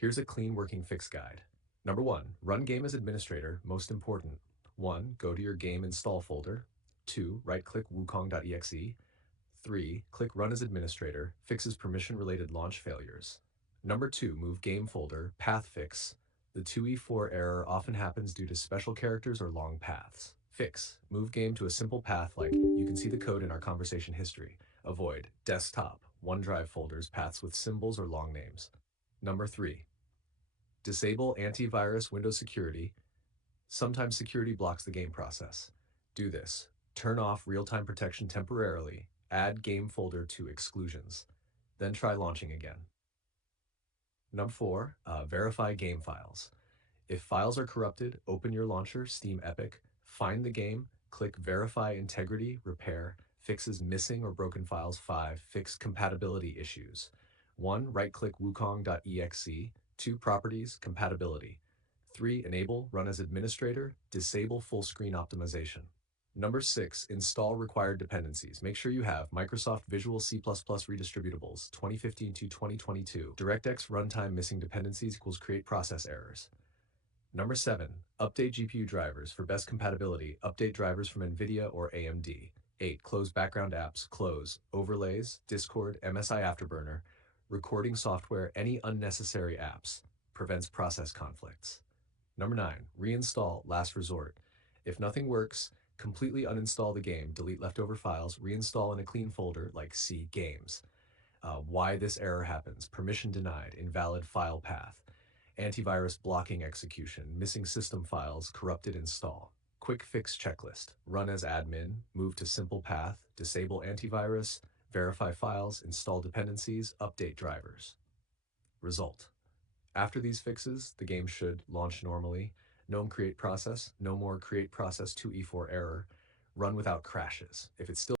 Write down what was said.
Here's a clean working fix guide. Number 1, run game as administrator, most important. 1, go to your game install folder. 2, right-click wukong.exe. 3, click run as administrator, fixes permission-related launch failures. Number 2, move game folder, path fix. The 2E4 error often happens due to special characters or long paths. Fix, move game to a simple path like you can see the code in our conversation history. Avoid desktop, OneDrive folders, paths with symbols or long names. Number 3, disable antivirus Windows security. Sometimes security blocks the game process. Do this. Turn off real-time protection temporarily. Add game folder to exclusions. Then try launching again. Number 4, verify game files. If files are corrupted, open your launcher, Steam Epic, find the game, click Verify Integrity, Repair, fixes missing or broken files. 5, fix compatibility issues. 1, right-click wukong.exe. 2, Properties, Compatibility. 3, enable, run as administrator, disable full screen optimization. Number 6, install required dependencies. Make sure you have Microsoft Visual C++ redistributables 2015 to 2022. DirectX runtime missing dependencies equals CreateProcess errors. Number 7, update GPU drivers. For best compatibility, update drivers from NVIDIA or AMD. 8, close background apps. Close overlays, Discord, MSI Afterburner, recording software, any unnecessary apps. Prevents process conflicts. Number 9, reinstall, last resort. If nothing works, completely uninstall the game, delete leftover files, reinstall in a clean folder like C games. Why this error happens: permission denied, invalid file path, antivirus blocking execution, missing system files, corrupted install. Quick fix checklist: run as admin, move to simple path, disable antivirus, verify files, install dependencies, update drivers. Result: after these fixes, the game should launch normally. No CreateProcess, no more CreateProcess 2E4 error. Run without crashes. If it's still